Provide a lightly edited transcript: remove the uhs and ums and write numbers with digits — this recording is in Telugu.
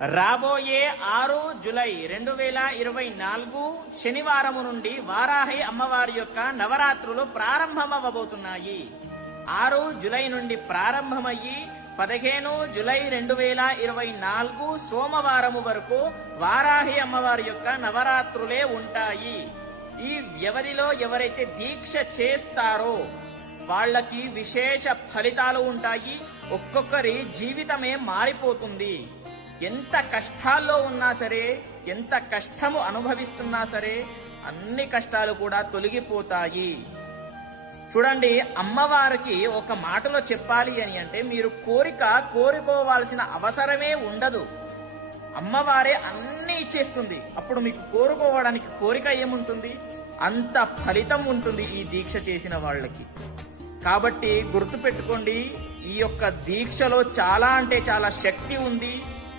రాబోయే 6 జూలై 2024 శనివారము నుండి వారాహి అమ్మవారి యొక్క నవరాత్రులు ప్రారంభమవబోతున్నాయి. 6 జూలై నుండి ప్రారంభమయ్యి 15 జూలై 2024 సోమవారము వరకు వారాహి అమ్మవారి యొక్క నవరాత్రులే ఉంటాయి. ఈ వ్యవధిలో ఎవరైతే దీక్ష చేస్తారో వాళ్ళకి విశేష ఫలితాలు ఉంటాయి. ఒక్కొక్కరి జీవితమే మారిపోతుంది. ఎంత కష్టాల్లో ఉన్నా సరే, ఎంత కష్టము అనుభవిస్తున్నా సరే, అన్ని కష్టాలు కూడా తొలగిపోతాయి. చూడండి, అమ్మవారికి ఒక మాటలో చెప్పాలి అని అంటే మీరు కోరుకోవాల్సిన అవసరమే ఉండదు. అమ్మవారే అన్ని ఇచ్చేస్తుంది. అప్పుడు మీకు కోరుకోవడానికి కోరిక ఏముంటుంది? అంత ఫలితం ఉంటుంది ఈ దీక్ష చేసిన వాళ్ళకి. కాబట్టి గుర్తుపెట్టుకోండి, ఈ యొక్క దీక్షలో చాలా అంటే చాలా శక్తి ఉంది.